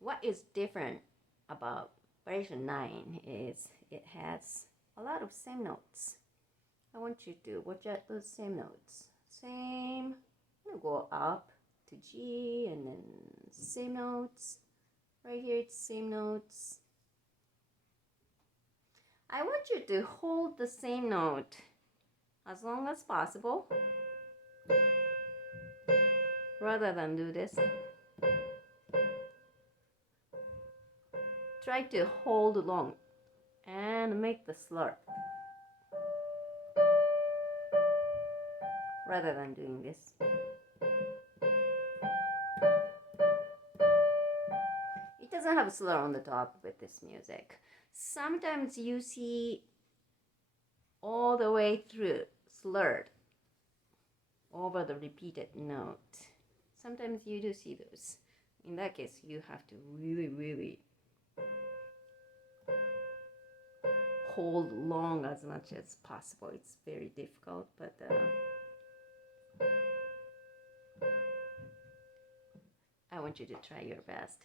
What is different about version 9 is it has a lot of same notes. I want you to watch out those same notes. Same, I'm gonna go up to G and then same notes. Right here it's same notes. I want you to hold the same note as long as possible rather than do this. Try to hold long and make the slur rather than doing this. It doesn't have a slur on the top with this music. Sometimes you see all the way through slurred over the repeated note. Sometimes you do see those. In that case, you have to really hold long as much as possible. It's very difficult, but I want you to try your best.